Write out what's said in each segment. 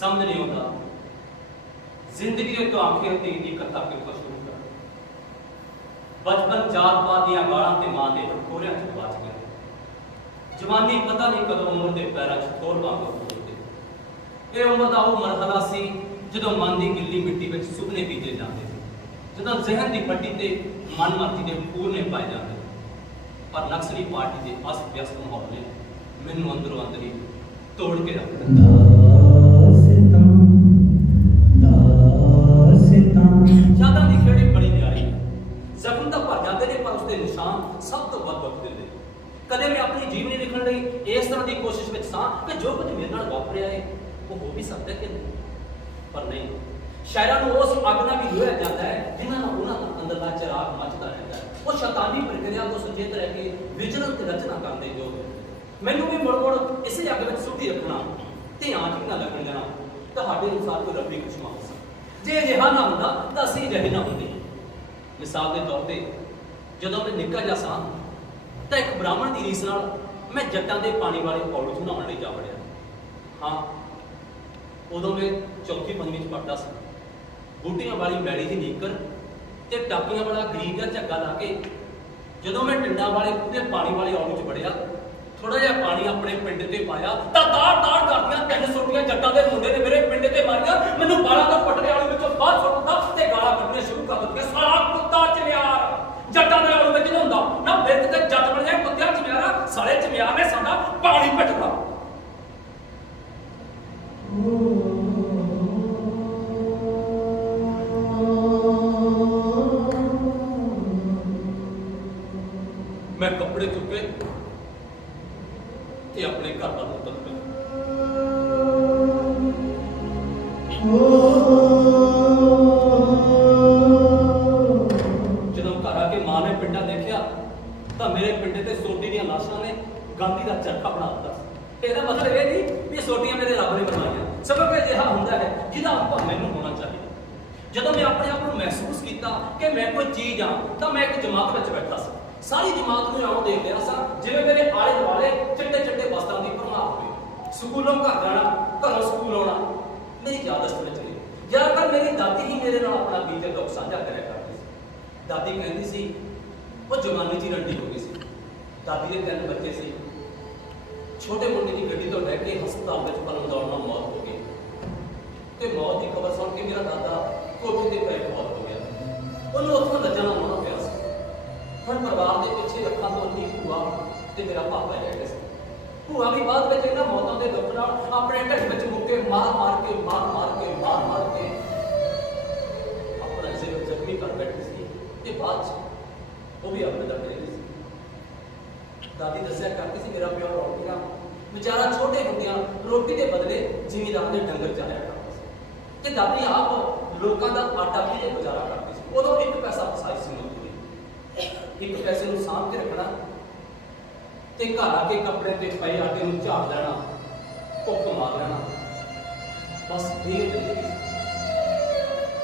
समझ नहीं होता जिंदगी के तो आंखें होती की कथा कितों शुरू कर बचपन जात पात दियां गालां ते मां दे ठकोरियां च बच गए जवानी पता नहीं कदों उम्र के पैरों च ठोर वांगू फूलते ये उम्र का वो मरहला सी जदों मन की गिल्ली मिट्टी में सुपने बीजे जाते जदों जहन की पट्टी ते मन मर्जी के फूल ने पाए जाते पर नक्सली पार्टी के अस्त व्यस्त माहौल ने मैनू अंदरों अंदर ही तोड़ के रख दिया यादां दी खेड़ी बड़ी न्यारी जख्म तो भर जाते हैं पर उसके निशान सब तो वध वधदे ने कदे मैं अपनी जीवनी लिखण लई इस तरह की कोशिश में सां कि जो कुछ मेरे नाल वापरिया है वो हो भी सकता है कि नहीं पर नहीं शायरां नूं उस अग नाल भी लोया जाता है जिन्हां नाल उन्हां दा अंदरला चिराग मचदा रहता है वो शैतानी प्रक्रिया को सुचेत रह के विचरण ते रचना करदे जो मैनू भी मुड़ मुड़ इसे अग विच सुट्टी रखना ते आंच भी ना लगन देना तुहाडे अनुसार कोई रब्बी खुशमा हो जे अजिहा ना होंदा तां असीं अजिहे ना होंदे मिसाल के तौर पर जदों मैं निक्का जिहा सां तां एक ब्राह्मण की रीस नाल मैं जट्टां दे पानी वाले पौड़ू च नहाउण लई जा वड़िया हाँ उदों मैं चौथी पंजवीं च पढ़दा सी बूटियां वाली मैली जी नीकर ते टाकियां वाला गरीब जिहा झग्गा ला के जदों मैं टिंडा वाले ते पानी वाले औड़ू च वड़िया थोड़ा जिहा पानी अपने पिंड ते पाया तां दाड़ दाड़ करदियां तीन सोटियां जट्टां दे मुंडे ने मेरे पिंड ते मारिया मैनू बालां दा पटने वाले विचों बाहर सुੱਟਦਾ ते गालां ਕੱਢਣੀਆਂ शुरू कर दित्तियां साला कुत्ता चमियार जट्टां दे औड़ू विच नहीं हुंदा ना बिरक ते जट बन जाए कुत्तिया चमियारा साले चमियार ने साडा पानी पटदा मैं कपड़े चुके ते अपने घर का मुंह तक जदों घर आके मां ने पिंडा देखा तो मेरे पिंडे ते सोटी दी लाशां ने गांधी का चरखा बना दिता ਇਹਦਾ मतलब ये नहीं भी सोटियां मेरे रब ने बनाईयां सबक अजिहा हुंदा है जिहदा अनुभव मैनूं होना चाहिए जदों मैं अपने आप को महसूस किया कि मैं कोई चीज़ हाँ तो मैं एक जमात में बैठा सा सारी जमात में आउं देख लिया सा जिवें मेरे आले दुआले चिट्टे चिट्टे वस्त्रां दी भरमार हुई स्कूलों घर जाना घरों स्कूल आना मेरी याददाश्त में चली ज्यादातर मेरी दादी ही मेरे नाल अपना बीते दुख साझा करा करती सी दादी कहती सी वो जवानी च रंडी हो गई सी दादी के 3 बच्चे सी छोटे मुंडे की गड्डी तो लैके हस्पताल में पलन दौड़ना मौत हो गई। ते मौत की खबर सुन के मेरा दादा कोठे ते पै मौत हो गया। उन्होंने उत्थों बचना होना पिया सी। हुण परिवार के पिछे अखां तो अन्नी भूआ ते मेरा पापा रह गए सी। भूआ भी बाद में इन्हां मौतों के दुख नाल अपने ढिड विच मुक्के मार मार के अपना सिर जख्मी कर बैठी सी ते बाद वो भी अपने दर्द रही सी। दादी दस्या करती सी मेरा प्यो रोटियां बेचारा छोटे हुंदियां रोटी के बदले जिमीदार के डंगर चारिया करता सी ते दादी आप लोगों का आटा भी गुजारा करती सी। उदों एक पैसा फसाई सी मजदूरी, एक पैसे को सांभ के रखना ते घर आके कपड़े ते पए आटे नूं झाड़ लेना, भुख मार लेना, बस ये जिंदगी सी।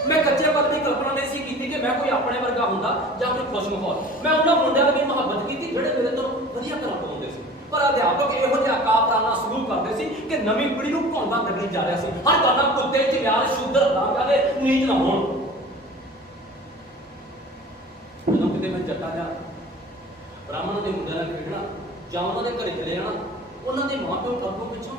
मैं कच्चे पल की कल्पना नहीं सी कीती कि मैं कोई अपने वर्गा हुंदा जां कोई खुश माहौल। मैं उन्हां मुंडियां लगी मुहब्बत की जिहड़े मेरे तो वधिया घरां तो आउंदे सी, पर अध्यापक इहो जिहा काफराना सलूक करते सी कि नवीं पीढ़ी नूं भौंदा कढी जा रिहा सी। हर गाना कुत्ते चिड़ियाल शूद्र रामजाले नीच ना होण। ਜਦੋਂ ਕਿਤੇ ਮੈਂ ਜੱਟਾਂ ਜਾਂ ਬ੍ਰਾਹਮਣਾਂ ਦੇ ਮੁੰਡਿਆਂ ਨਾਲ ਖੇਡਣਾ ਜਾਂ ਉਹਨਾਂ ਦੇ ਘਰੇ ਚਲੇ ਜਾਣਾ, ਉਹਨਾਂ ਦੇ ਮਾਂ ਪਿਓ ਅੱਗੋਂ ਪਿੱਛੋਂ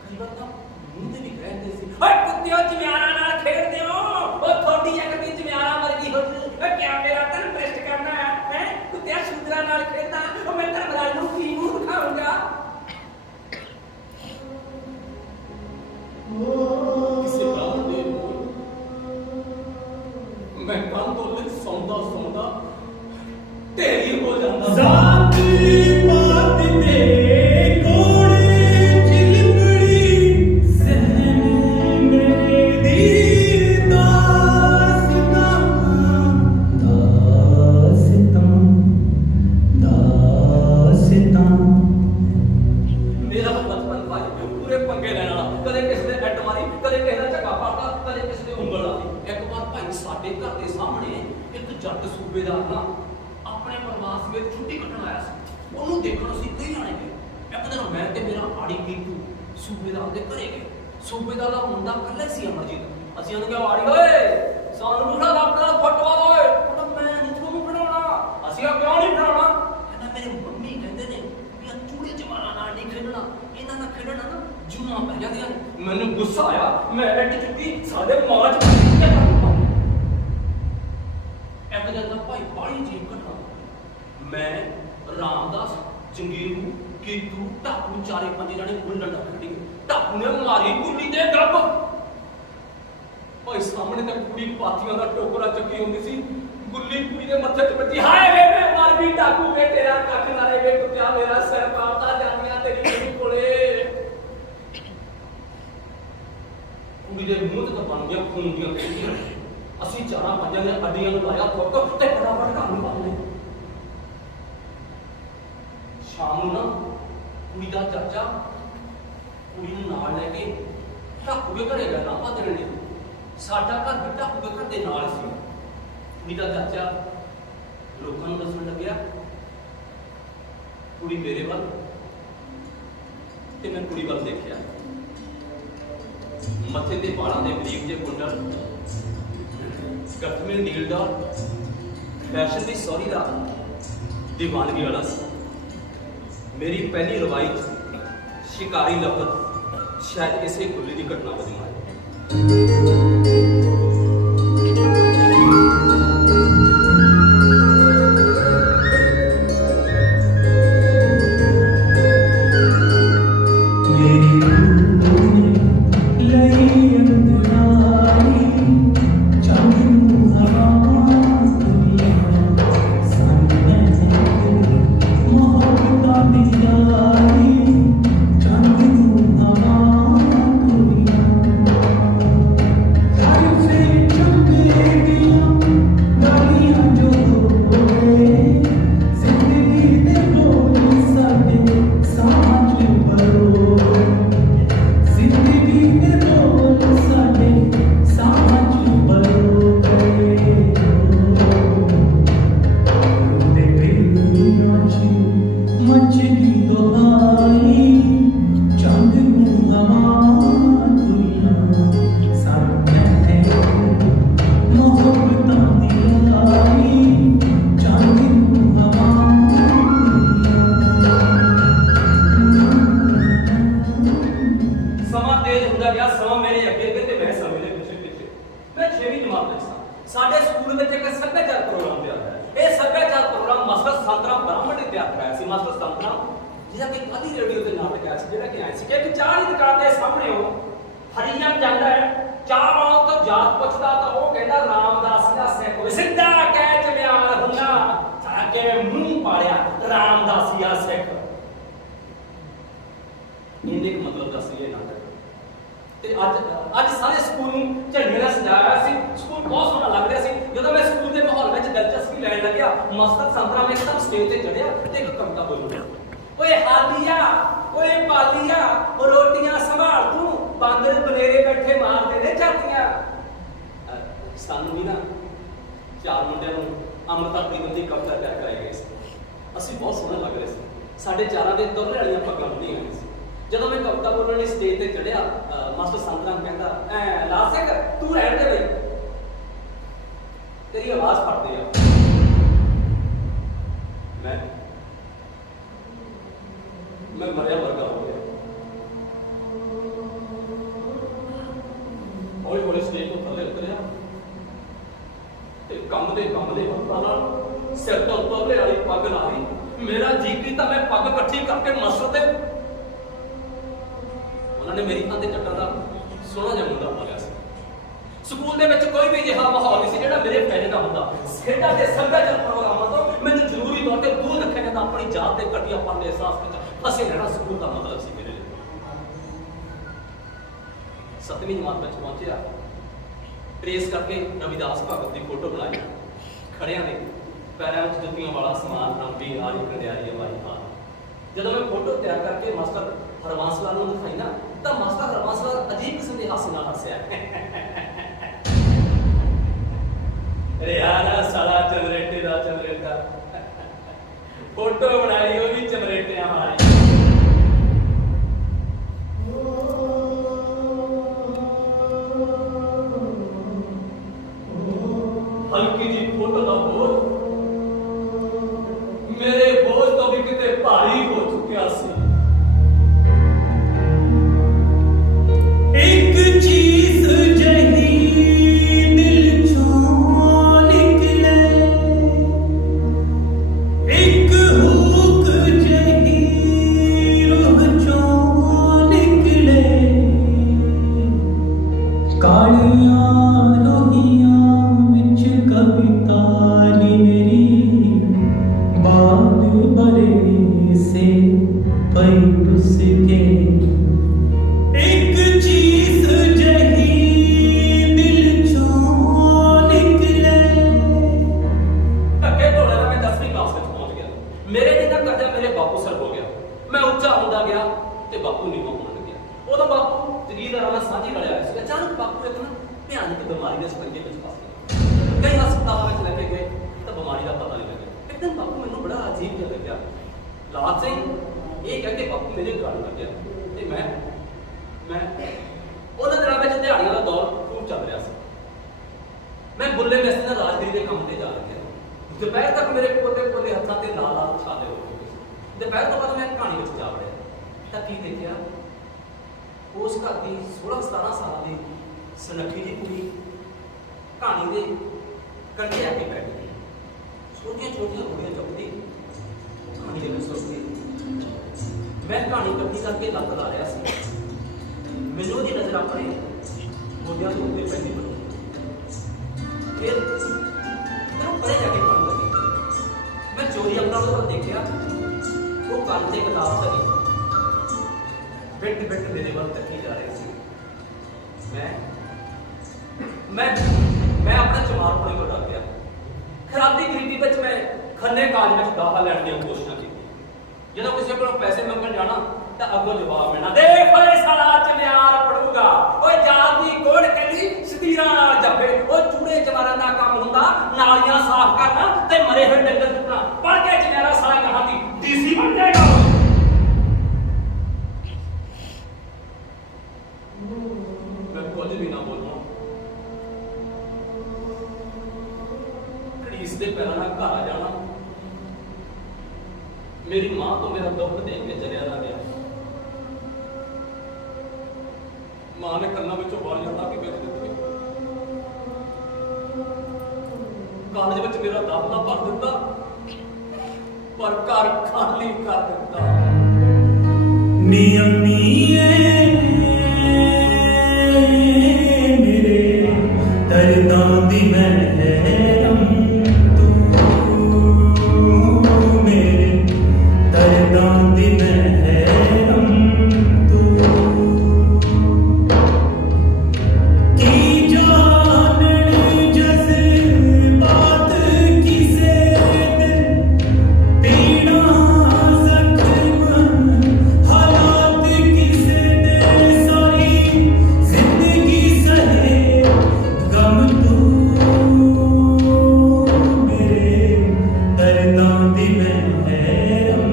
ਕਈ ਵਾਰ ਤਾਂ ਮੂੰਹ ਤੇ ਵੀ ਕਹਿੰਦੇ ਸੀ, ਓਏ ਕੁੱਤਿਓ ਚਮਿਆਰਾਂ ਨਾਲ ਖੇਡਦੇ ਹੋ, ਉਹ ਤੁਹਾਡੀ ਜਗਤੀ ਚਮਿਆਰਾਂ ਵਰਗੀ ਹੋ ਜੂ, ਓਏ ਕਿਆ ਮੇਰਾ ਧਰਮ ਭ੍ਰਿਸ਼ਟ ਕਰਨਾ ਹੈ ਕੁੱਤਿਆ ਸ਼ੂਦਰਾਂ ਨਾਲ ਖੇਡਣਾ, ਉਹ ਮੈਂ ਧਰਮਰਾਜ ਨੂੰ ਕੀ ਮੂੰਹ ਦਿਖਾਊਂਗਾ। ਕਿਸੇ ਬ੍ਰਾਹਮਣ ਦੇ मैं कल तो सौंदा ढेरी हो जाता। जाती बात दे कोड़े चिलबड़ी सहन मेरे दी दास्तां मेरा बचपन भाई पूरे पंगे लेने वाला, कदे किसी ने अड्ड मारी, कदे किसी ने झक्का पाता, कदे किसी ने उंगल ला दी। एक बार भाई साडे घर के सामने एक जट सूबेदार ना अपने प्रवास में छुट्टी कटन आया सी। ਉਹਨੂੰ ਦੇਖਣ ਅਸੀਂ ਕਈ ਜਾਣੇ ਗਏ। ਇੱਕ ਦਿਨ ਮੈਂ ਤੇ ਮੇਰਾ ਆੜੀ ਕੀਤੂ ਸੂਬੇਦਾਰ ਦੇ ਘਰੇ ਗਏ। ਸੂਬੇਦਾਰ ਦਾ ਮੁੰਡਾ ਕੱਲਾ ਸੀ ਅਮਰਜੀਤ। ਅਸੀਂ ਉਹਨੂੰ ਕਿਹਾ ਆੜੀ ਓਏ ਸਾਨੂੰ ਬੁਖੜਾ ਆਪਣਾ ਫੁੱਟਬਾਲ ਓਏ। ਕਹਿੰਦਾ ਮੈਂ ਨਹੀਂ ਤੁਹਾਨੂੰ ਬਣਾਉਣਾ। ਅਸੀਂ ਕਿਹਾ ਕਿਉਂ ਨਹੀਂ ਬਣਾਉਣਾ? ਕਹਿੰਦਾ ਮੇਰੇ ਮੰਮੀ ਕਹਿੰਦੇ ਨੇ ਵੀ ਆ ਚੂੜੇ ਜਵਾਨਾਂ ਨਾਲ ਨਹੀਂ ਖੇਡਣਾ, ਇਹਨਾਂ ਨਾਲ ਖੇਡਣਾ ਨਾ ਜੂਆਂ ਪੈ ਜਾਂਦੀਆਂ। ਮੈਨੂੰ ਗੁੱਸਾ ਆਇਆ, ਮੈਂ ਇੱਟ ਚੁੱਕੀ ਸਾਡੇ ਮਾਂ ਚ ਇੱਕ ਦਿਨ ਦਾ ਭਾਈ ਬਾਹਲੀ ਜੀਵ ਘਟਨਾ। ਮੈਂ ਰਾਮਦਾਸ ਜੰਗੀਰੂ ਕੀਤੂ ਢਾਕੂ ਚਾਰੇ ਪੰਜ ਜਣੇ ਗੁੱਲ ਡੰਡਾ ਖੇਡੀ। ਢਾਕੂ ਨੇ ਮਾਰੀ ਗੁੱਲੀ ਦੇ ਗੱਬ। ਭਾਈ ਸਾਹਮਣੇ ਤਾਂ ਕੁੜੀ ਪਾਥੀਆਂ ਦਾ ਟੋਕਰਾ ਚੱਕੀ ਹੁੰਦੀ ਸੀ, ਗੁੱਲੀ ਕੁੜੀ ਦੇ ਮੱਥੇ ਤੇ ਵੱਜੀ। ਹਾਏ ਵੇ ਮੈਂ ਮਰ ਗਈ ਢਾਕੂ ਵੇ ਤੇਰਾ ਕੱਖ ਨਾ ਰਹੇ ਵੇ ਕੁੱਤਿਆ ਮੇਰਾ ਸਿਰ ਪਾੜਦਾ ਜਾਂਦੀਆਂ ਤੇਰੀ ਕੁੜੀ ਕੋਲੇ। ਕੁੜੀ ਦੇ ਮੂੰਹ ਤੇ ਤਾਂ ਬਣ ਗਿਆ ਖੂਨ ਦੀਆਂ ਕੁੜੀਆਂ। ਅਸੀਂ ਚਾਰਾਂ ਪੰਜਾਂ ਨੇ ਅੱਡੀਆਂ ਨੂੰ ਲਾਇਆ ਥੁੱਕ ਤੇ ਫਟਾਫਟ ਘਰ ਨੂੰ ਭੱਜ ਲਏ। ਸ਼ਾਮ ਨੂੰ ਨਾ ਕੁੜੀ ਦਾ ਚਾਚਾ ਕੁੜੀ ਨੂੰ ਨਾਲ ਲੈ ਕੇ ਢਾਕੂ ਦੇ ਘਰੇ ਗਿਆ ਲਾਂਭਾ ਦੇਣ ਲਈ। ਸਾਡਾ ਘਰ ਵੀ ਢਾਕੂ ਦੇ ਘਰ ਦੇ ਨਾਲ ਸੀ। ਕੁੜੀ ਦਾ ਚਾਚਾ ਲੋਕਾਂ ਨੂੰ ਦੱਸਣ ਲੱਗਿਆ ਕੁੜੀ ਮੇਰੇ ਵੱਲ ਤੇ ਮੈਂ ਕੁੜੀ ਵੱਲ ਦੇਖਿਆ। ਮੱਥੇ ਤੇ ਵਾਲਾਂ ਦੇ ਬਰੀਕ ਜਿਹੇ ਕੁੰਡਲ, कटमे नील दा फैशन की सॉरी का दीवानगी वाला सी। मेरी पहली रवायत शिकारी लफज शायद इसे गुल्ली की घटना वजों आई। कराया सी मास्टर संतरा जिहदा कि कल ही रेडियो ते नाटक आया सी जिहड़ा कि आया सी कि एक चाह की दुकान के सामने हो हरिजन जाता है चाह वालों तो जात पुछदा तो वो कहता रामदास दा सिख होवे सिद्धा कह चम्यार हुंदा सारा के मुंह पाड़िया रामदासिया सिख इनके मतलब दस ये नाटक ਤੇ ਅੱਜ ਸਾਰੇ ਸਕੂਲ ਨੂੰ ਝੰਡੇ ਨਾਲ ਸਜਾਇਆ ਸੀ ਸਕੂਲ ਬਹੁਤ ਸੋਹਣਾ ਲੱਗ ਰਿਹਾ ਸੀ ਜਦੋਂ ਮੈਂ ਸਕੂਲ ਦੇ ਮਾਹੌਲ ਵਿੱਚ ਦਿਲਚਸਪੀ ਲੈਣ ਲੱਗਿਆ ਮਾਸਟਰ ਸੰਤਰਾ ਮੈਂ ਇੱਕਦਮ ਸਟੇਜ ਤੇ ਚੜਿਆ ਤੇ ਇੱਕ ਕਵਿਤਾ ਬੋਲਿਆ ਓਏ ਹਾਲੀਆ ਓਏ ਪਾਲੀਆ ਰੋਟੀਆਂ ਸੰਭਾਲ ਤੂੰ ਬਾਂਦਰ ਬਨੇਰੇ ਬੈਠੇ ਮਾਰਦੇ ਨੇ ਝਾਤੀਆਂ ਸਾਨੂੰ ਵੀ ਨਾ ਚਾਰ ਮੁੰਡਿਆਂ ਨੂੰ ਅੰਮ੍ਰਿਤਾ ਪ੍ਰੀਤਮ ਦੀ ਕਵਿਤਾ ਤਿਆਰ ਕਰਾਈ ਗਈ ਸੀ ਅਸੀਂ ਬਹੁਤ ਸੋਹਣਾ ਲੱਗ ਰਹੇ ਸੀ ਸਾਡੇ ਚਾਰਾਂ ਦੇ ਤੁਰਲੇ ਵਾਲੀਆਂ ਪੱਗਾਂ ਬੰਨ੍ਹੀਆਂ ਹੋਈਆਂ ਸੀ ਜਦੋਂ ਮੈਂ ਕਵਿਤਾ ਬੋਲਣ ਲਈ ਸਟੇਜ ਤੇ ਚੜਿਆ ਮਾਸਟਰ ਸੰਤਰਾ ਕਹਿੰਦਾ ਐ ਲਾਸਿਕ ਤੂੰ ਰਹਿਣ ਦੇ ਬਈ ਤੇਰੀ ਆਵਾਜ਼ ਫੜਦੀ ਆ ਮੈਂ ਮਰਿਆ ਵਰਗਾ ਹੋ ਗਿਆ ਹੌਲੀ ਹੌਲੀ ਸਟੇਜ ਤੋਂ ਥੱਲੇ ਉਤਰਿਆ ਤੇ ਕੰਮ ਦੇ ਹੱਥਾਂ ਨਾਲ ਸਿਰ ਤੋਂ ਤੁਰਲੇ ਵਾਲੀ ਪੱਗ ਲਾਈ ਮੇਰਾ ਜੀ ਕੀਤਾ ਮੈਂ ਪੱਗ ਇਕੱਠੀ ਕਰਕੇ ਮਾਸਟਰ ਤੇ उन्होंने मेरी थां ते जट्टां दा सोहना जिहा मुंडा पा लिया सी स्कूल दे विच कोई भी जिहा माहौल नहीं सी जिहड़ा मेरे फायदे दा हुंदा खेडां ते सभ्याचार प्रोग्रामां तो मैनूं जरूरी तौर ते दूर रखिया जांदा अपनी जात दे घटियापन दे एहसास विच फसे रहना स्कूल दा मतलब सी मेरे लिए 7वीं जमात विच पहुंचिया ट्रेस करके रविदास भगत की फोटो बनाई खड़ियां ने पैरों में जुत्तियां वाला समान रंबी आरी कंडियारी हवाई हाल जब मैं फोटो तैयार करके मास्टर हरवंस लाल नूं दिखाई ना तो मास्टर हरवंस लाल अजीब किस्म के हासे नाल हस्या अरे यार साला चमरेटे दा चमरेटा फोटो बनाई वो भी चमरेटियां वाली हल्की जी फोटो का बोझ मेरे बोझ तो भी कितने भारी हो चुकिया सी एक चीज जही दिल चों निकले एक हुक जही रूह चों निकले कालियां लोहियां विच कविता नी मेरी बात बरे से पई उसके एक चीज जही दिल चों निकले धक्के ढोले में 10वीं क्लास में पहुंच गया मेरे जितना कर्जा मेरे बापू सर हो गया मैं ऊंचा होता गया ते बापू नीवा होने लग गया उदों बापू जगीरदारां नाल साझी लड़िया होया सी अचानक बापू एक ना भयानक बीमारी दे स्पंजे विच फस गया कई हस्पतालों में लेके गए तो बीमारी का पता नहीं लगा एकदम बापू मैनूं बड़ा अजीब जिहा लग्या लाल सिंह ये कह के बापू मेरे गल लग गया ते मैं उन्होंने दिनों में दिहाड़ियों का दौर खूब चल रहा था मैं बुले मिस्त्री राजगिरी के काम से जा लगे दोपहर तक मेरे पोते पोते हथों से लाल लाल छाले हो गए दोपहर तो बाद मैं कहानी में जा वड़िया तो की देखा उस घर की 16-17 साल की सुनखी जी कुड़ी कहानी के कंढे आके बैठ गई छोटिया छोटिया कुड़ियां चुकती कहानी के सुनती मैं कहानी इकट्ठी करके लत ला रहा सी मैनू दी नजर अपने गोदियां के उत्ते पैंदी बनी फिर मैं परे जाके पढ़न लगी मैं चोरी अपना उधर देखा वो कान से किताब धरी बिट बिट मेरे वाल तकी जा रही थी मैं अपना चमार अपने को डर गया खराबी गरीबी विच मैं खन्ने काज में दाखा लैण दी कोशिश की जो किसी को पैसे मंगन जाना तो अगों जवाब मिलना देख ओए साला चम्यार पड़ूगा ओए जात दी कोड़ कली सतीरा जब्बे ओ चूड़े चमारां दा काम हुंदा नालियां साफ करना ते मरे होए डंगर चुकना पढ़ के चम्यारा साला कहां दी डीसी बन जाएगा मैं कुछ भी ना बोलूं घड़ीस दे पैरां नाल घर आ जाना मेरी मां तो मेरा दुख देख के चलिया ना गया मां ने कन्ना विचों बाल जाता कि बेच दित्ती कॉलेज विच मेरा दाखला भर दिता पर घर खाली कर दिता। नियमिए मेरे दर्दां दी महरम तू, मेरे दर्दां दी महरम तू, की जानन जज़्बात किसे दे, पीड़ा ज़ख्म हालात किसे दे, सारी जिंदगी सहे गम तू, मेरे दर्दां दी महरम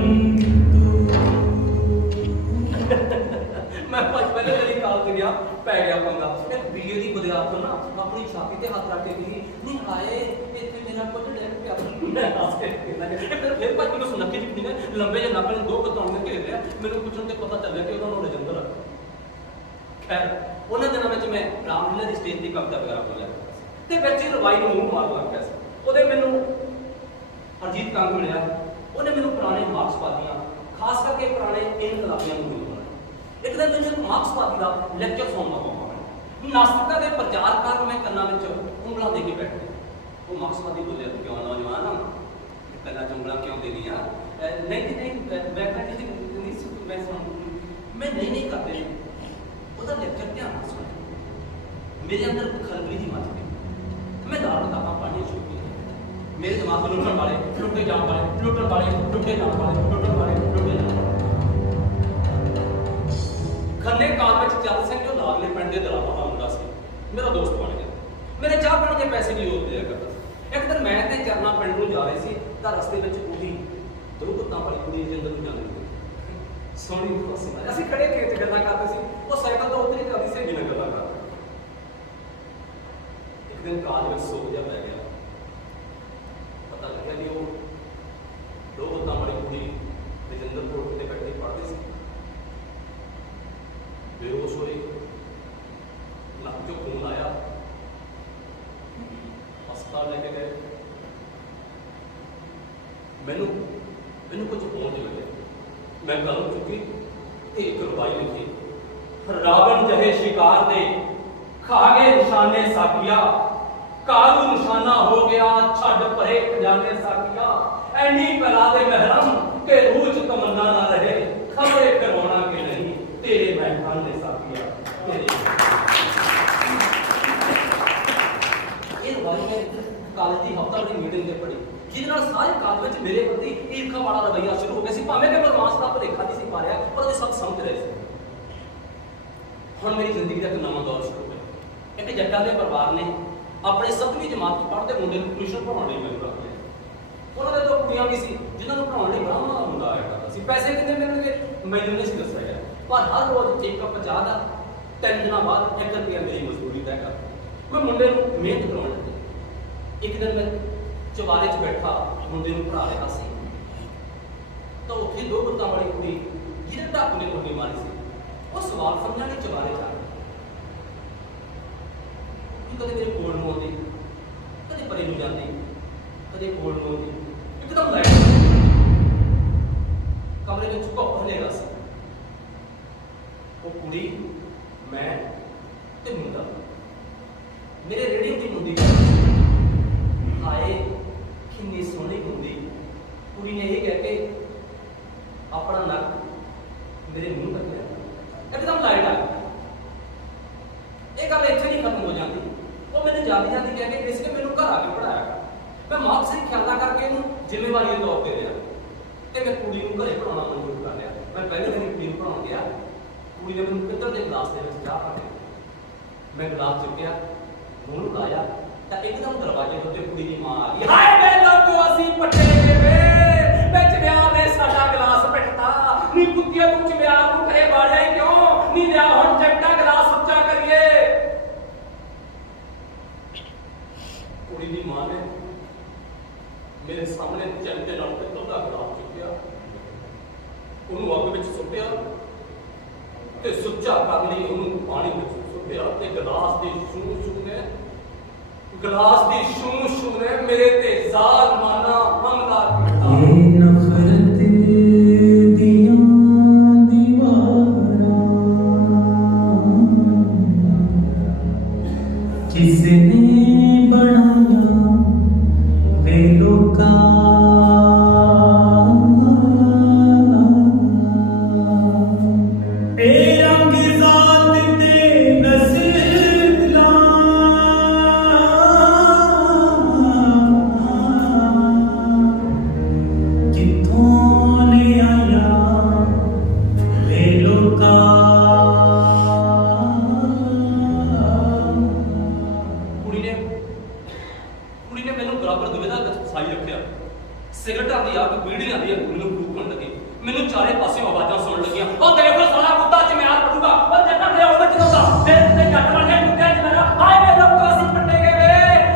तू। मैं पहले वाली काल ते गया पै गया पंगा। एक बीए दी बुनियाद तो ना अपनी छाती ते हाथ रख के गई, नहीं हाए इत्थे मेरा कुछ डर पिया। मैं हंस के फिर भाई मैंने सुनकी जी ने लंबे जे नकल दो कताउंगे घेर लिया। मैंने पुछण ते पता चल गया कि उन्होंने रजिंदर। खैर उन्हें दिनों में मैं रामलीला की स्टेज की कविता वगैरह बोलिया ते बच्चे रवाई ਨੂੰ ਮੂੰਹ ਮਾਰ ਲੱਗ ਗਿਆ ਸੀ। ਉਹਦੇ ਮੈਨੂੰ ਅਰਜੀਤ ਕੰਗ ਮਿਲਿਆ, ਉਹਨੇ ਮੈਨੂੰ ਪੁਰਾਣੇ ਮਾਰਕਸਵਾਦੀਆਂ ਖਾਸ ਕਰਕੇ ਪੁਰਾਣੇ ਇਨਕਲਾਬੀਆਂ ਨੂੰ ਮਿਲਿਆ। ਇੱਕ ਦਿਨ ਮੈਨੂੰ ਇੱਕ ਮਾਰਕਸਵਾਦੀ ਦਾ ਲੈਕਚਰ ਸੁਣਨ ਦਾ ਮੌਕਾ ਮਿਲਿਆ। ਨਾਸਤਿਕਤਾ ਦੇ ਪ੍ਰਚਾਰ ਕਰਨ ਮੈਂ ਕੰਨਾਂ ਵਿੱਚ ਉਂਗਲਾਂ ਦੇ ਕੇ ਬੈਠ ਗਿਆ। ਉਹ ਮਾਰਕਸਵਾਦੀ ਬੋਲਿਆ ਕਿ ਕਿਉਂ ਨੌਜਵਾਨ ਕੰਨਾਂ 'ਚ ਉਂਗਲਾਂ ਕਿਉਂ ਦੇਣੀਆਂ? ਨਹੀਂ ਮੈਂ ਕਹਿੰਦੀ ਸੀ ਮੈਂ ਨਹੀਂ ਕਰਦੇ। ਉਹਦਾ ਲੈਕਚਰ ਧਿਆਨ ਨਾਲ ਸੁਣਿਆ। ਮੇਰੇ ਅੰਦਰ ਖਲਬਲੀ ਦੀ ਮੱਚ ਗਈ। मैं दाल किताबां पढ़नी शुरू की। मेरे दिमाग में लुटन वाले लुटे जान वाले लुटन वाले लुटे जान वाले लुटन वाले लुटे जान वाले। खन्ने काल में चल सिंह जो लाडले पिंड के दलाला का मुंडा सी, मेरा दोस्त बन गया। मेरे चाह पानी के पैसे भी वो दिया करता सी। एक दिन मैं ते चरना पिंड नूं जा रहे सी तां रस्ते विच कुड़ी दो कुत्तां वाली कुड़ी दे अंदर जाने लगी। सोहनी खुशी असीं खड़े खेत च गल्लां करदे सी। वो साइकिल तो उतरी जाती सी, बिना गल्लां करदे। दिन काल में सो जा पै गया। पता लग गया कि वो दो कुत्तां वाली कुड़ी रजिंदरपुर उत्ते बैठी पढ़ती सी। बेहोश होई, नक चों खून आया, अस्पताल लेके गए। मैनू कुछ होने लगे। मैं कलम चुकी एक रवाई लिखी, रावण जहे शिकार दे खागे निशाने साकिया, कालू निशाना हो गया छड़ परे खजाने साकिया, ऐनी पला दे महरम के रूह च तमन्ना ना रहे, खबरे करवाना के नहीं तेरे महखान ने साकिया तेरे। ये वाली मैं कॉलेज की हफ्तावारी मीटिंग में पढ़ी, जिहदे नाल सारे कॉलेज में मेरे प्रति ईर्खा वाला रवैया शुरू हो गया सी। भावें कि मैं रोमांस का भुलेखा नहीं सी पा रहा, पर वो सब समझ रहे थे। हुण मेरी जिंदगी का एक नवां दौर शुरू होया। एक जट्टां दे परिवार ने अपने 7वीं जमात पढ़ते मुंडे को ट्यूशन पढ़ाने लई मैनूं रख लिया। उन्होंने दो कुड़ियां भी सी जिन्हां नूं पढ़ाउण लई बड़ा उन्हां दा मुंडा आया करदा सी। पैसे कितने मिलणगे मैनूं नहीं सी दस्सिया गया, पर हर रोज एक कप चाह दा 3 दिनां बाद 1 रुपया मेरी मजदूरी तय कर। मैं मुंडे नूं मेहनत कराउण लगी। एक दिन मैं चवारे च बैठा मुंडे नूं पढ़ा रहा सी, तो उत्थे दो कुत्तां वाली कुड़ी जिहदे ढक ने कुंडी मारी सी, वो सवाल समझण लई चवारे च आ गई। कदे मेरे कोल नूं आउंदी, कदे परे नूं जांदी, कदे कोल नूं आउंदी। एकदम लाइट कमरे में घुप हनेरा सी। वो कुड़ी मैं ते मुंडा मेरे रेड़ी दी मुंडी हाय किन्नी सोहनी मुंडी। कुड़ी ने यह कह के अपना नक मेरे मुंह तक लिया। एकदम लाइट आ गई। ये गल इत्थे नहीं खत्म हो जाती। वो मैंने जाती जाती कह के इसके मैनू घर आके पढ़ाया। मैं मानसिक ख्याल करके जिम्मेवारी के तौर पर लिया तो मैं कुड़ी को घरे पढ़ाना मंजूर कर लिया। मैं पहले दिन कुड़ी को पढ़ाने गया, कुड़ी ने मैंने पित्तल के गिलास के चाह पा दी। मैं गिलास चुकया मुंह लाया तो एकदम दरवाजे के उत्ते कुड़ी की मां आ गई। हाय वे लोगो असी पट्टे के वे विच ब्याह ने साडा गिलास पिटता नी कुत्तिया कुछ ब्याह को करे बाड़े क्यों नी लिया हुण जट्टा गिलास उच्चा करिए। कुड़ी की मां ने मेरे सामने चलते नाल पित्तल का गिलास चुकया, ਉਹਨੂੰ ਅੱਗ ਵਿੱਚ ਸੁੱਟਿਆ ਤੇ ਸੁੱਚਾ ਕਰਨ ਲਈ ਉਹਨੂੰ ਪਾਣੀ ਵਿੱਚ ਸੁੱਟਿਆ ਤੇ ਗਲਾਸ ਦੀ ਛੂ ਛੂ ਨੇ ਮੇਰੇ ਤੇ ਜ਼ਾਲਮਾਨਾ ਹਮਲਾ ਕੀਤਾ। ਪਾਸਿਓਂ ਆਵਾਜ਼ਾਂ ਸੁਣਨ ਲੱਗੀਆਂ, ਉਹ ਦੇਖੋ ਸਾਲਾ ਕੁੱਤਾ ਚਮਿਆਰ ਪੜੂਗਾ, ਉਹ ਜੱਟਾਂ ਦੇ ਉਹ ਚਲਾਉਂਦਾ ਮੇਰੇ ਤੇ ਜੱਟ ਵਾਲੇ ਕੁੱਤੇ ਚ ਮੇਰਾ ਹਾਏ ਵੇ ਲੋਕਾਂ ਅਸੀਂ ਪੱਟੇ ਗਏ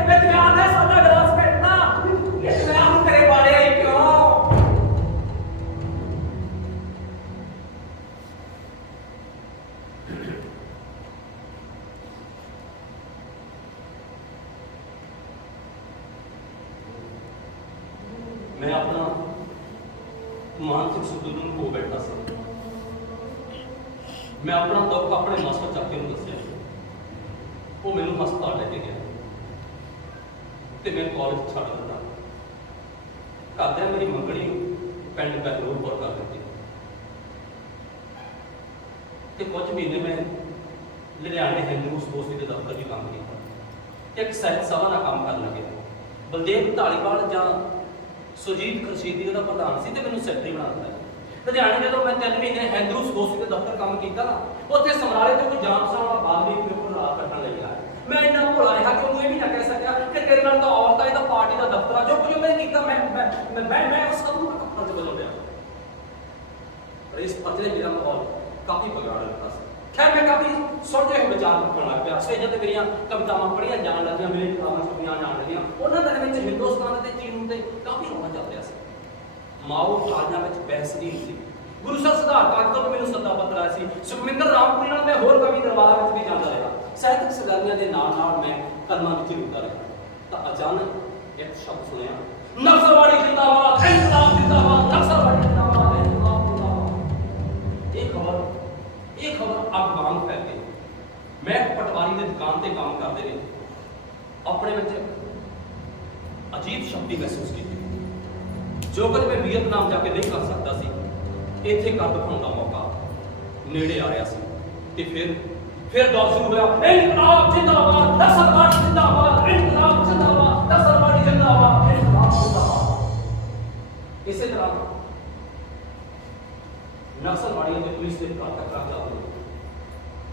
ਵੇ ਚਮਿਆਰ ਨੇ ਸਾਡਾ ਗਲਾਸ ਫੇਟਣਾ ਇਹ ਚਮਿਆਰ ਨੂੰ ਕਰੇ ਬਾੜੇ ਆਈ ਕਿਉਂ। मैं अपना मानसिक संतुलन खो बैठा सी। मैं अपना दुख अपने मास्टर चाचे को दसिया, वो मैनू हस्पताल लेके गया तो मैं कॉलेज छड़ दिता। घरदियां मेरी मंगनी पिंड बैलोरपुर कर दी तो कुछ महीने मैं लुधियाने हिंदू सोसाइटी के दफ्तर भी काम किया, एक साहित्य सभा का काम कर लगे। बलदेव ढालीवाल ਜਾਂ सुरजीत खरशीदी का प्रधान से मैं सैकटरी बना दिता। लुधियाने जो मैं 3 महीने हिंदू सोसाइटी के दफ्तर काम किया ना, उत्थे समराले तो कोई जाम साल बाद भी मेरे को रात कटन लग गया। मैं इन्ना भोला रहा कि मुझे भी ना कह सकिया कि तेरे नाल तो औरत है, पार्टी का दफ्तर जो कुछ मैं किया मैं उस सब को फर्ज बदल गया। इस पत्र ने मेरा माहौल काफ़ी बिगाड़ दिता। खैर मैं काफ़ी सोचे हुए विचार रखने लग गया। स्टेजां ते मेरियां कवितावां पढ़ियां जान लगियां, मेरी किताबां छपियां जान लगियां। उन्हां दिनां विच हिंदुस्तान ते चीन ते काफ़ी रौला चल रहा सी। माओ कालियां विच बहस नहीं सी। गुरु सर सिद्धार्थ तो मैनूं सद्दा पत्र आया सी। सुखविंदर रामपुरी नाल मैं होर कवि दरबारां विच भी जांदा रहा। ਸਾਹਿਤਕ ਸਰਗਰਮੀਆਂ ਦੇ ਨਾਲ ਮੈਂ ਕਲਮਾਂ ਵਿੱਚ ਰੁਕਦਾ ਰਿਹਾ ਤਾਂ ਅਚਾਨਕ ਇੱਕ ਸ਼ਬਦ ਸੁਣਿਆ, ਨਕਸਲਵਾੜੀ ਜਿੰਦਾਬਾਦ, ਇਨਕਲਾਬ ਜਿੰਦਾਬਾਦ, ਨਕਸਲਵਾੜੀ ਜਿੰਦਾਬਾਦ, ਇਨਕਲਾਬ ਜਿੰਦਾਬਾਦ। ਇਹ ਖਬਰ ਅੱਗ ਵਾਂਗ ਫੈਲ ਗਈ। ਮੈਂ ਪਟਵਾਰੀ ਦੀ ਦੁਕਾਨ ਤੇ ਕੰਮ ਕਰਦੇ ਰਹੇ, ਆਪਣੇ ਵਿੱਚ ਅਜੀਬ ਸ਼ਕਤੀ ਮਹਿਸੂਸ ਕੀਤੀ। ਜੋ ਕੁਝ ਮੈਂ ਵੀਅਤਨਾਮ ਜਾ ਕੇ ਨਹੀਂ ਕਰ ਸਕਦਾ ਸੀ, ਇੱਥੇ ਕਰ ਦਿਖਾਉਣ ਦਾ ਮੌਕਾ ਨੇੜੇ ਆ ਰਿਹਾ ਸੀ। ਤੇ फिर दौर शुरू हुआ, इनकलाब जिंदाबाद, नक्सलवादी जिंदाबाद, इनकलाब जिंदाबाद, नक्सलवादी जिंदाबाद, इनकलाब जिंदाबाद। इसी तरह नक्सलवादियों के पुलिस के टकराव जाते हैं।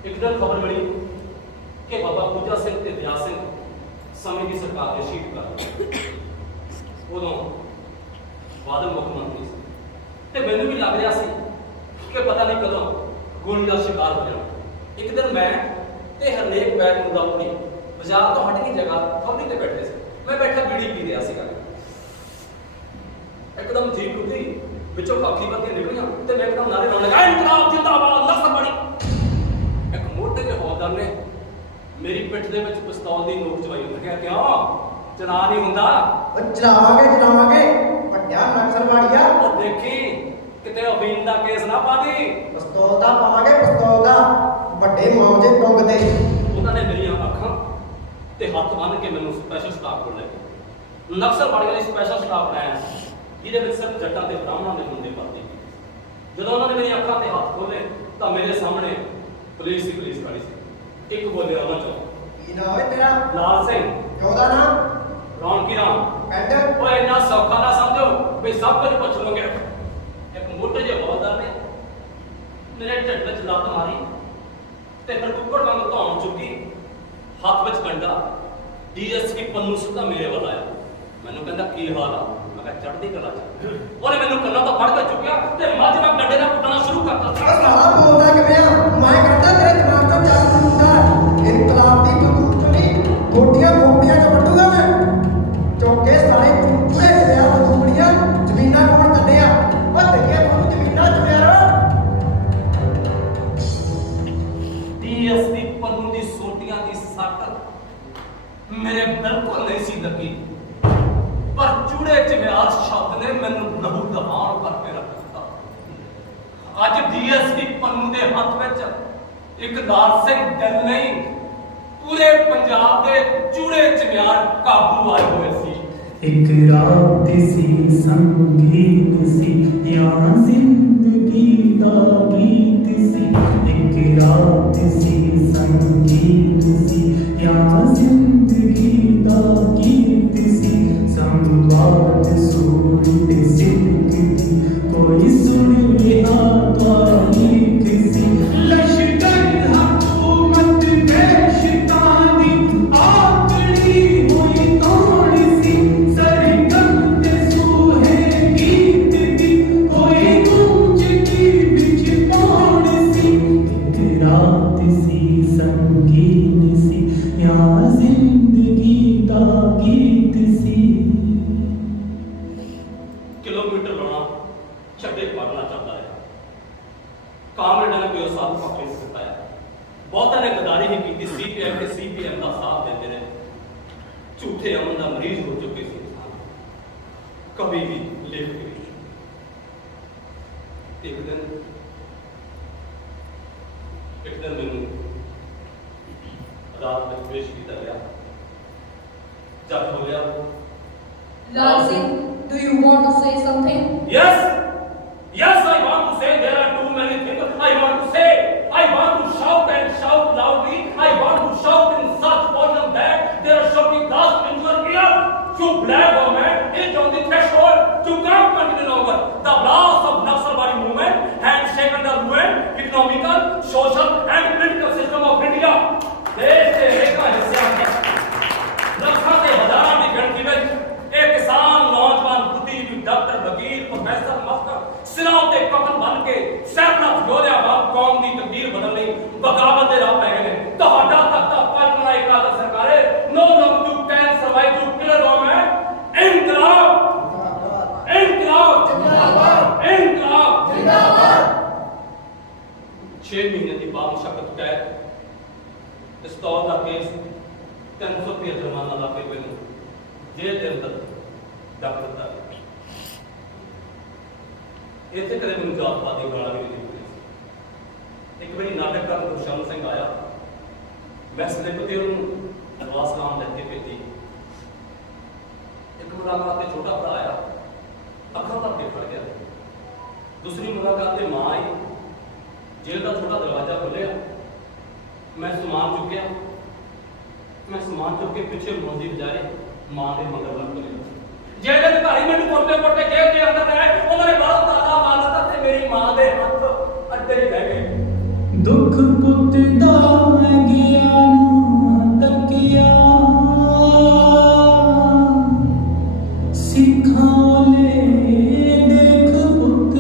एक दिन खबर मिली कि बाबा पूजा सिंह ते दया सिंह समय की सरकार ने शहीद कर उदों बादल मुख्यमंत्री से ते मैनूं भी लग रहा सी कि पता नहीं कदों गोली का शिकार हो जाना। एक दिन मैं ते हरनेक बैग मुंडा अपनी बाजार तो हट की जगह थोड़ी ते बैठे से, मैं बैठा बीड़ी पी रहा सीगा। एकदम जीप रुकी, विचों काखी बत्तियां निकलियां ते मैं एकदम नारे लाने लगा, इनकलाब जिंदाबाद, नक्सलवादी। एक मोटे जे हौलदार ने मेरी पिठ दे विच पिस्तौल दी नोक चवाई। उन्हें कहा, क्यों चला नहीं हुंदा? चलावांगे ਵੱਡਾ ਨਕਸਲਵਾੜੀਆ। ਉਹ देखी किते अफीम दा केस ना पा दी। ਪਿਸਤੌਲ ਦਾ ਪਾਵਾਂਗੇ, ਪਿਸਤੌਲ ਦਾ ਵੱਡੇ ਮੌਜੇ ਟੁੰਗ ਦੇ। ਉਹਨਾਂ ਨੇ ਮੇਰੀਆਂ ਅੱਖਾਂ ਤੇ ਹੱਥ ਬੰਨ੍ਹ ਕੇ ਮੈਨੂੰ ਸਪੈਸ਼ਲ ਸਟਾਫ ਕੋਲ ਲੈ ਗਏ। ਨਕਸਲਵਾੜੀਆਂ ਲਈ ਸਪੈਸ਼ਲ ਸਟਾਫ ਬਣਾਇਆ ਜਿਹਦੇ ਵਿੱਚ ਸਿਰਫ ਜੱਟਾਂ ਤੇ ਬ੍ਰਾਹਮਣਾਂ ਦੇ ਮੁੰਡੇ ਭਰਤੀ ਕੀਤੇ। ਜਦੋਂ ਉਹਨਾਂ ਨੇ ਮੇਰੀਆਂ ਅੱਖਾਂ ਤੇ ਹੱਥ ਖੋਲੇ ਤਾਂ ਮੇਰੇ ਸਾਹਮਣੇ ਪੁਲਿਸ ਖੜੀ ਸੀ। ਇੱਕ ਬੋਲਿਆ ਉਹਨਾਂ ਚੋਂ, ਕੀ ਨਾਮ ਹੈ ਤੇਰਾ? ਲਾਲ ਸਿੰਘ। ਉਹਦਾ ਨਾਮ ਰੌਣਕੀ ਰਾਮ। ਪਿੰਡ? ਓਏ ਇੰਨਾ ਸੌਖਾ ਨਾ ਸਮਝੋ ਵੀ ਸਭ ਕੁਝ ਪੁੱਛ ਲਓਗੇ। ਇੱਕ ਮੋਟੇ ਜਿਹੇ ਹੌਲਦਾਰ ਨੇ ਮੇਰੇ ਢਿੱਡ ਵਿੱਚ ਲੱਤ ਮਾਰੀ ਤੇ ਫਿਰ ਕੁੱਕੜ ਵਾਂਗ ਧੌਣ ਚੁੱਕੀ, ਹੱਥ ਵਿੱਚ ਕੰਡਾ। ਡੀਐਸਪੀ ਪੰਨੂ ਸਿੱਧਾ ਮੇਰੇ ਵੱਲ ਆਇਆ, ਮੈਨੂੰ ਕਹਿੰਦਾ ਕੀ ਹਾਲ ਆ? ਮੈਂ ਕਿਹਾ ਚੜ੍ਹਦੀ ਕਲਾ ਚ। ਉਹਨੇ ਮੈਨੂੰ ਕੰਨਾਂ ਤੋਂ ਫੜ ਕੇ ਚੁੱਕਿਆ ਤੇ ਮੱਝ ਵਾਂਗ ਡੰਡੇ ਨਾਲ ਕੁੱਟਣਾ ਸ਼ੁਰੂ ਕਰਤਾ। ਸਾਲਾ ਬੋਲਦਾ ਕਿਵੇਂ ਆ? ਮੈਂ ਕਰਦਾ ਤੇਰੇ ਦਿਮਾਗ ਤੋਂ ਚੱਲ ਹੁੰਦਾ। ਇਨਕਲਾਬ ਦੀ ਬੰਦੂਕ ਨਹੀਂ, ਗੋਡੀਆਂ ਗੋਡੀਆਂ ਚ ਵੱਟੂਗਾ ਮੈਂ। ਚੌਕੇ ਸਾਲੇ ਚੂੜੇ ਲਿਆ ਬੰਦੂਕੜੀਆਂ, ਜ਼ਮੀਨਾਂ ਕੋਲ ਕੱਢਿਆ। ਉਹ ਦੇਖਿਆ ਤੁਹਾਨੂੰ ਜ਼ਮੀਨਾਂ ਚ ਪਿਆਰਾ। ਡੀਐਸਪੀ ਪੰਨੂ ਦੀ ਸੋਟੀਆਂ ਦੀ ਸੱਟ ਮੇਰੇ ਬਿਲਕੁਲ ਨਹੀਂ ਸੀ ਲੱਗੀ, ਪਰ ਚੂੜੇ ਚਮਿਆਰ ਸ਼ਬਦ ਨੇ ਮੈਨੂੰ ਨਹੁ ਦਹਾੜ ਕਰਕੇ ਰੱਖ ਦਿੱਤਾ। ਅੱਜ ਡੀਐਸਪੀ ਪੰਨੂ ਦੇ ਹੱਥ ਵਿੱਚ ਇੱਕ ਲਾਲ ਸਿੰਘ ਦਿਲ ਨਹੀਂ, ਪੂਰੇ ਪੰਜਾਬ ਦੇ ਚੂੜੇ ਚਮਿਆਰ ਕਾਬੂ ਆਏ ਹੋਏ ਸੀ। एक रात सी संगीत सी या जिंदगी दा गीत सी, एक रात सी संगीत सी या जिंदगी दा गीत सी। संवाद सूरत सिद्क दी कोई सुन लिया तारीख सी। लश्कर हुकूमत बेशतानी आकड़ी हुई कौन सी। सरगम सूहे गीत दी कोई चलता रहा। कामरेडा ने कोई साथ पक्ष नहीं सताया, बहुता ने गद्दारी ही की, सीपीएम के सीपीएम का साथ देते रहे, झूठे अमन का मरीज हो चुके थे कभी भी लेख के। एक दिन मैंने अदालत में पेश किया गया, जब बोलिया, Lal Singh, do you want to say something? Yes, yes, I want to say there are too many things I want to say. I want to shout and shout loudly. I want to shout in such volume that there shall be dust in your ear. You black government is on the threshold. You can't continue longer. The blast of Naxalbari movement has shaken the ruined economical, social and political system of India. देश के एक हिस्सा है, लखों से हजारों की गिनती में एक किसान, नौजवान, बुद्धिजीवी, डॉक्टर, वकील, प्रोफेसर, मास्टर सिरों ते कफन बन के सैकड़ों योद्धा बाप कौम की तकदीर बदलनी बगावत दे राह पे गए। तो हटा तख्ता पलटना एक आदत सरकारे no long to can survive to killer government. इंकलाब इंकलाब जिंदाबाद इंकलाब जिंदाबाद। 6 महीने की बाद मुशक्कत कैद, इस तौर का केस 300 रुपये जुर्माना ला के मैंने जेल के अंदर डक दिता। इतने कदे मैंने जातपाती गाला भी नहीं पुलिस। एक बड़ी नाटक का गुरशरण सिंह आया, मैं स्लिप ते उन्होंने नवाज नाम लेते भेजी। एक मुलाकात में छोटा भरा आया, अखा भर के पड़ गया। दूसरी मुलाकात में मां आई, जेल का छोटा दरवाजा खुलिया, मैं सामान चुक के पीछे मोदी बजाए मां के मगर बन गए। जेल अधिकारी मैंने कोटे कोटे जेल के अंदर रहे, उन्होंने बहुत ताला मारता थे, मेरी मां दे हाथ अड्डे ही रह गए। दुख पुत दा गया तकिया सिखाले देख पुत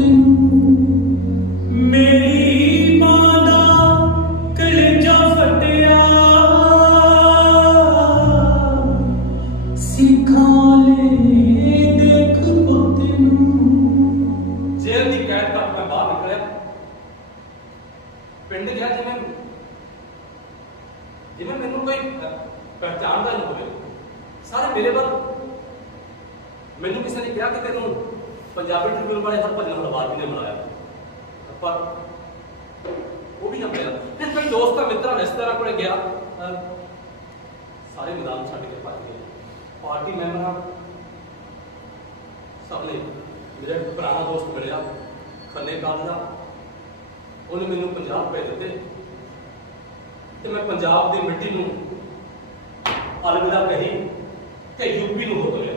मेरी मां दा कलेजा फटिया सिखाले देख पुत। जेल की कैद का मैं बाहर निकलिया, पिंड गया जिमें मैनू कोई पहचानता नहीं होवे। सारे मेरे बाल मैनू किसी ने कहा कि तेन पंजाबी ट्रिब्यून वाले हर भजन हलवार भी ने बुलाया, पर वो भी ना मिला। फिर कई दोस्त मित्र रिश्तेदार को गया, सारे मैदान छड़ के भज गए। पार्टी मैंबर सबने मेरे पुराना दोस्त मिलिया खन्ने काल का, उन्हें मैनू 50 रुपए दिते ते मैं पंजाब की मिट्टी नूं अलविदा कही ते यूपी नूं हो गया।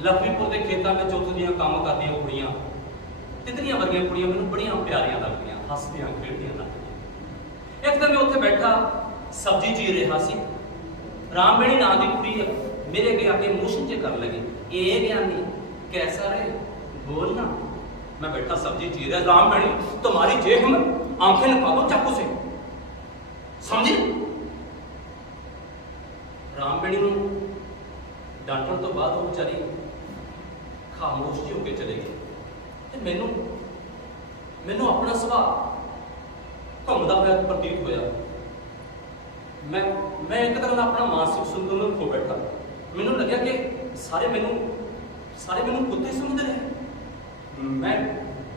लखमीपुर के खेतों में चौथे दियां काम करदियां कुड़ियां तितलियां वर्गियां कुड़ियां मैनूं बड़ियां प्यारियां लगदियां, हसदियां खेड़दियां लगदियां। एक दिन मैं उत्थे बैठा सब्जी चीर रहा सी, रामबेणी नां दी कुड़ी मेरे अगे आके मोशन जे कर लगी, ए ज्ञानी कैसा रे बोलना। मैं बैठा सब्जी चीर रहा, रामबेणी तुम्हारी जे हिम्मत आंखें निकाल दो चाकू से, समझी। रामबेणी नूं डांटण तो बाद वो बेचारी खामोश जी होके चले गए। मैनू मैनू अपना सुभाव घूमता हुआ प्रतीत होया। मैं एक तरह का अपना मानसिक संतुलन खो बैठा। मैनू लग्या कि सारे मैनू कुत्ते समझ रहे।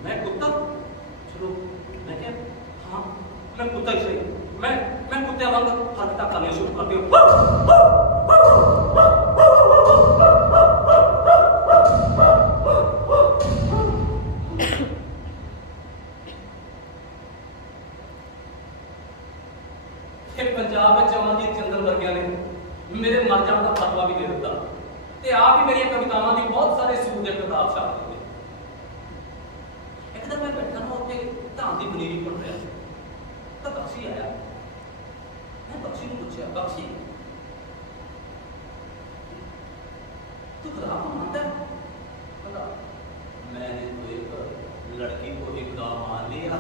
मैं कुत्ता, चलो मैं क्या, हाँ मैं कुत्ता ही सही, मैं कुत्ते वांग हरकतां करनियां शुरू कर दिओ। पंजाब में अमरजीत चंद्र वर्गिया ने मेरे मर जाने का फतवा भी दे दिता ते आप ही मेरी कवितावां की बहुत सारे सूर के किताब छाप दिते। एक दिन मैं बैठा ना उत्ते धान की पनीरी पढ़ रहा तो बख्शी आया। मैं बख्शी को पूछा, बख्शी तू खुदा को मानता है? बोला मैंने तो एक लड़की को ही खुदा मान लिया।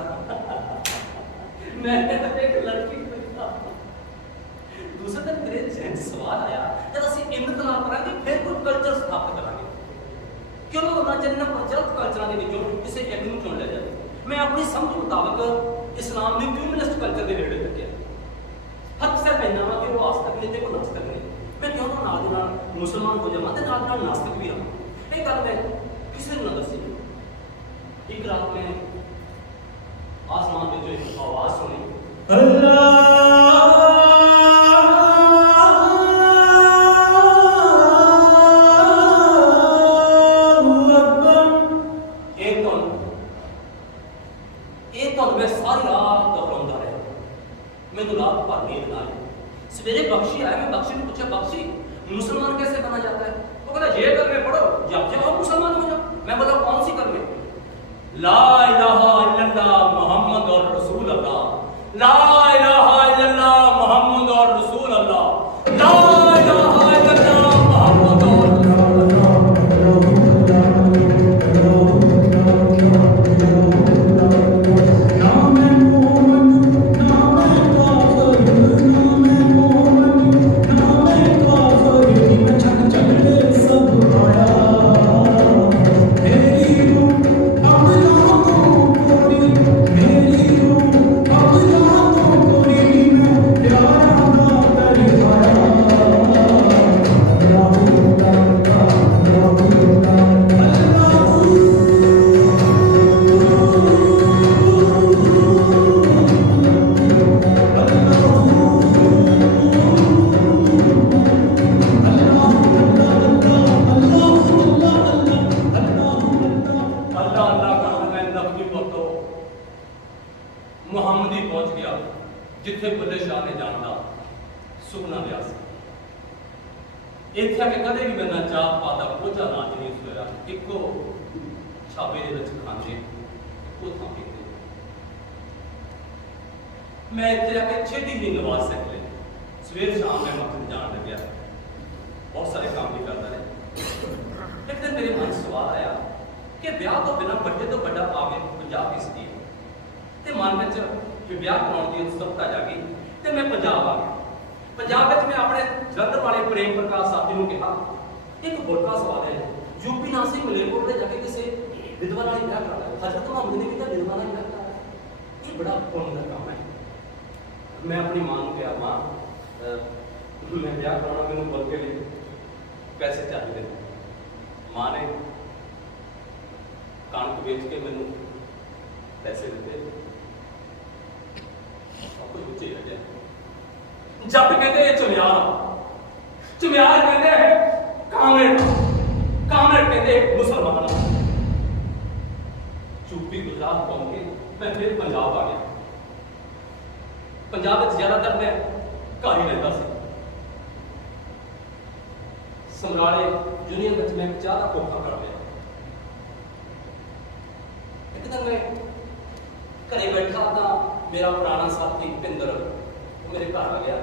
मैंने तो एक लड़की को दूसरे दिन मेरे जहन सवाल आया जब असं इनकलाब करांगे फिर कोई कल्चर स्थापित करांगे क्यों ना जिन्ना प्रचलित कल्चर के विचों किसी एक नूं चुन लिया जाए। मैं अपनी समझ मुताबिक इस्लाम ने ह्यूमनिस्ट कल्चर के नेड़े रखिया। फर्क सिर्फ इन्ना वा कि वो आस्तिक नहीं ते कोई नास्तिक नहीं। मैं क्यों ना नाल दे नाल मुसलमान हो जावां ते नाल नाल नास्तिक भी रहां। ये गल मैं किसी नूं ना दसी। एक रात में आसमान में जो एक आवाज सुनी, सवेरे बख्शी आया। मैं बख्शी ने पूछा, बख्शी मुसलमान कैसे बना जाता है? वो कहता ये कलमे पढ़ो जब जाओ मुसलमान हो जाओ। मैं बोला कौन सी कलमे? ला इलाहा इल्लल्लाह मुहम्मद और रसूल अल्लाह, ला इलाहा इल्लल्लाह मुहम्मद और रसूल अल्लाह, ला इलाहा इल्लल्लाह मुहम्मद और मुहम्मदी पहुंच गया जिथे बुल्ले शाह ने जानता सुखना लिया। इत्थे आके कदे भी बंदा चाह पाता बोझा नाच नहीं सोया। इको छापे दे विच खांदे इको थां पींदे। मैं इत्थे आके छेती नहीं नवाज सकले। सवेर शाम मैं मकसद जान लग्या, बहुत सारे काम भी करता रहे। एक दिन मेरे मन सवाल आया कि ब्याह तो बिना बड़े तो बड़ा आवे 50% ते मन में विआह कराने की उत्सुकता जागी ते मैं पंजाब आ गया। पंजाब में मैं अपने जलंधर वाले प्रेम प्रकाश साथी को कहा एक बोलका सवाल है, यूपी ना से मलेरकोटले जाके किसी विधवा नाल ब्याह करा लिया। हजरत मोहम्मद ने किया विधवा नाल ब्याह करा, ये बड़ा पुण्य का काम है। मैं अपनी मां को कहा, मां मैं ब्याह कराना, मैंने बोल के लिए पैसे चाहिए। मां ने कणक बेच के मैंने पैसे दिते। जट कहते हैं चुमियार, चुमियार कहते हैं कामरेड, कामरेड कहते हैं मुसलमान। यूपी गुजरात घूम के मैं फिर पंजाब आ गया। पंजाब में ज्यादातर मैं घर ही रहता सी। समराले यूनियन में मैं चाह का कोठा कर लिया। एक दिन मैं घरे बैठा था, मेरा पुराना साथी पिंदर मेरे घर आ गया।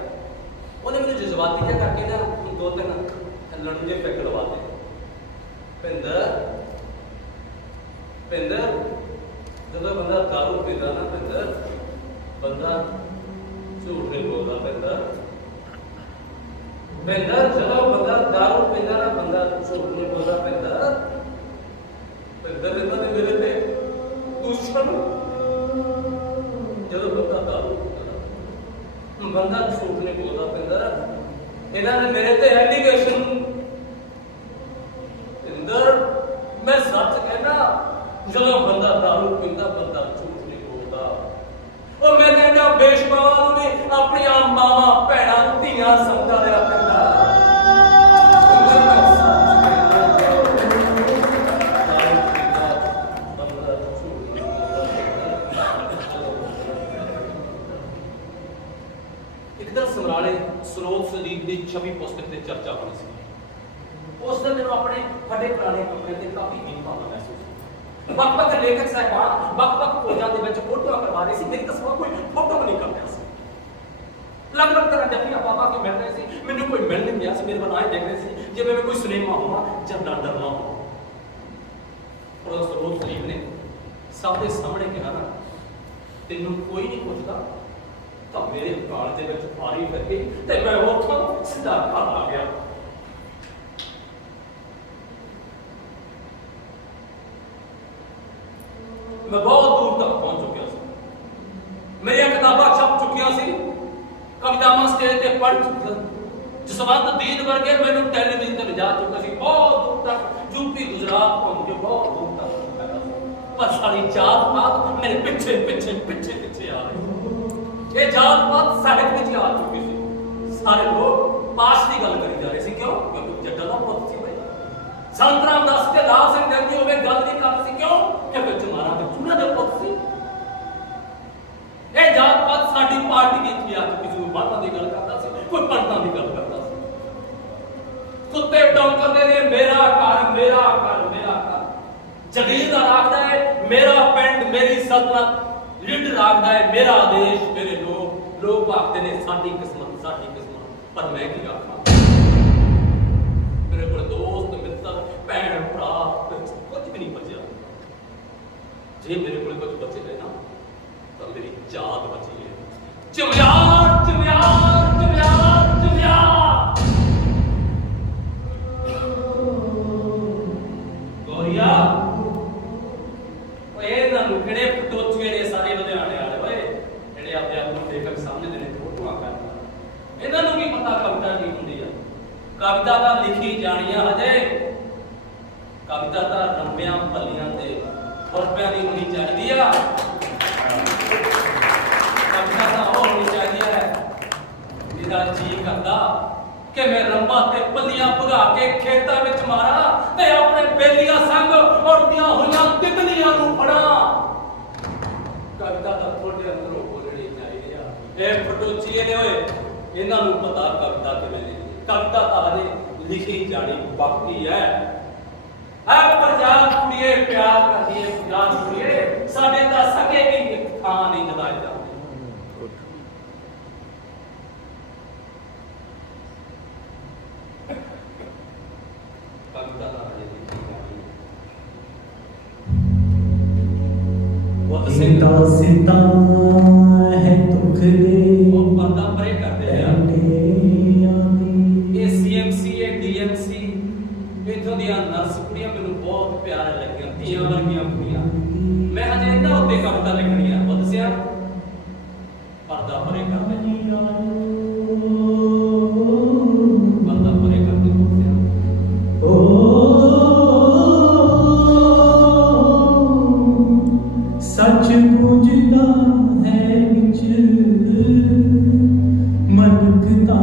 उन्हें मुझे जज्बाती क्या करके ना 2-3 लड़ूजे पैक लवा दे। पिंदर पिंदर जब बंदा दारू पीता ना, पिंदर बंदा झूठ नहीं बोलता। पिंदर पिंदर चलो बंदा दारू पीता ना, बंदा झूठ नहीं बोलता। पिंदर पिंदर इन्होंने मेरे पे दुश्मन जो बंदा दारू बंदा झूठ नहीं बोलता। पिंदर इन्होंने मेरे ते एलिगेशन, पिंदर मैं सच कहना जो बंदा दारू पीता बंदा झूठ नहीं बोलता। और मैं कहना बेशुमार ने अपनी मां ਦੀ ਛਵੀ ਪੁਸਤਕ ਤੇ ਚਰਚਾ ਹੋਣੀ ਸੀ। ਉਸ ਦਿਨ ਮੈਨੂੰ ਆਪਣੇ ਫਟੇ ਪੁਰਾਣੇ ਕੱਪੜੇ ਤੇ ਕਾਫੀ ਹੀਨਭਾਵਨਾ ਮਹਿਸੂਸ। ਵੱਖ-ਵੱਖ ਲੇਖਕ ਸਾਹਿਬਾਨ ਵੱਖ-ਵੱਖ ਖੋਜਾਂ ਦੇ ਵਿੱਚ ਫੋਟੋਆਂ ਕਰਵਾ ਰਹੇ ਸੀ, ਮੇਰੀ ਤਾਂ ਸਭ ਕੋਈ ਫੋਟੋ ਵੀ ਨਹੀਂ ਕਰ ਰਿਹਾ ਸੀ। ਅਲੱਗ-ਅਲੱਗ ਤਰ੍ਹਾਂ ਜੱਫੀਆਂ ਪਾ ਕੇ ਮਿਲ ਰਹੇ ਸੀ, ਮੈਨੂੰ ਕੋਈ ਮਿਲ ਨਹੀਂ ਰਿਹਾ ਸੀ। ਮੇਰੇ ਵੱਲ ਆਏ ਦੇਖ ਰਹੇ ਸੀ ਜਿਵੇਂ ਮੈਂ ਕੋਈ ਸਿਨੇਮਾ ਹੋਵਾਂ ਜਾਂ ਡਰ ਨਾ ਹੋਵਾਂ। ਪਰ ਸਰੋਤ ਸਰੀਫ ਨੇ ਸਭ ਦੇ ਸਾਹਮਣੇ ਕਿਹਾ ਨਾ, ਤੈਨੂੰ ਕੋਈ ਨਹੀਂ ਪੁੱਛਦਾ, ਤਾਂ ਮੇਰੇ ਕਾਲ ਦੇ ਵਿੱਚ ਫਾਰੀ ਫਿਰ ਗਈ ਤੇ ਮੈਂ ਉੱਥੋਂ ਸਿੱਧਾ ਘਰ ਆ ਗਿਆ। मैं बहुत दूर तक पहुंच चुका सी। मेरी किताबां छप चुकी सी, कवितावां स्टेज ते पढ़ चुका। जसवंत दीन वर्गे मैनू टेलीविजन ते लिजा चुका सी, बहुत दूर तक यूपी गुजरात घूम के बहुत दूर तक। पर सारी जात पात मेरे पिछे पिछे पिछे पिछे आ रही। ये जात पात साहित्य विच आ चुकी सी। सारे लोग पास की गल करी जा रहे सी। क्यों? क्योंकि जट्टा दा पुੱਤ सी भाई। संत रामदास ते लाल सिंह देवजी होवे गल नहीं करते सी। क्यों? क्योंकि चमारा के चूड़ा दे पुੱਤ सी। ये जात पात साडी पार्टी की थी। आ चुकी सी। बातां दी गल करदा सी, कोई पंडितां दी गल करदा सी। कुत्ते टौंकदे ने मेरा घर मेरा घर मेरा घर। जगीरदार आखदा है मेरा पिंड मेरी सल्तनत। लीडर आखदा है मेरा देश मेरे लोग। लोग आखदे ने साडी किस्मत साडी किस्मत। पर मैं की आखां? मेरे को दोस्त मित्र भैन भरा कुछ भी नहीं बचा। जे मेरे को कुछ बचे है ना, तो मेरी जात बची है। चमयार चमयार चमयार चमयार गोरिया किहड़े फटोचुए ने सारे लुधियाने वाले ओए जिहड़े अपने आप को लेखक सामने देने फोटोआं करदे। इन्हां नूं की पता कविता की हुंदी है। कविता तां लिखी जानी है हजे। कविता तां रंबियां भलियां ते रुपया दी होनी चाहिए। कविता तां हो होनी चाहिए मेरा जी करदा कि मैं रंबा ते पल्लियां भगा के खेतां विच मारा ते अपने बेलिया संग उड़दियां होईयां तितलियां नूं फड़ा। कविता तां थोड़े अंदरों बोलनी चाहिए। ए फटोचीए ने ओए इन्हां नूं पता कविता किवें लिखी। कविता तां हजे लिखी जानी बाकी है। पंजाब कुड़िए प्यार करदी है पंजाब कुड़िए साडे तां सके भी एक थां नहीं जदाए जांदे। कविता तां हजे लिखी जानी बहुत से दास्तां है दुख दे वो पर्दा परे करदे हैं। ये सीएमसी ये डीएमसी इथों दी नर्स कुड़ियां मैनूं बहुत प्यारे लगियां, धीआं वर्गियां कुड़ियां। मैं हजे इन्हां उत्ते कविता लिखनी है। वो दस्सिया पर्दा परे करदे पर्दा परे करदे दस्सिया। सच गूंजदा है विच मनकता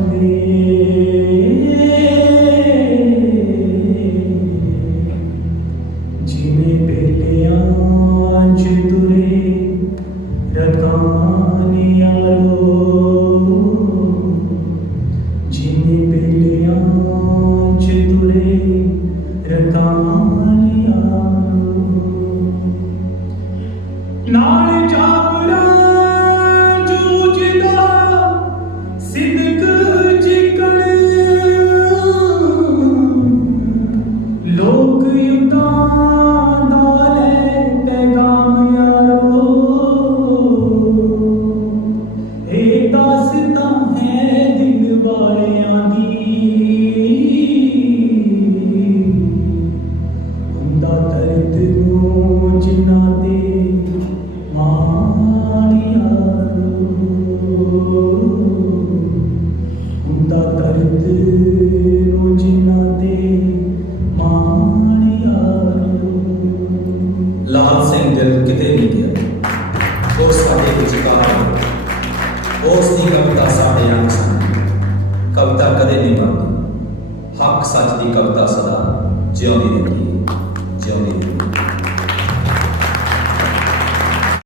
दे। जिने बेलियां च तुरे रकानियालो। जिने बेलियां च तुरे रकानियालो। नाल जाबरा जूझदा सिदक चिकन। लोक युद्धां दा ले पैगाम यारो। ए दास्तां है दिल वालियां दी। हुंदा दर्द नूं जिन्हां ते हुंदा दर्द नूं जिन्हां ते लाल सिंह दिल किते नहीं गया। वो साडे विचकार उस दी कविता साडे अंग सन। कविता कदे नहीं मरदी। हक सच दी कविता सदा जिउंदी रहिंदी है जिउंदी रहिंदी।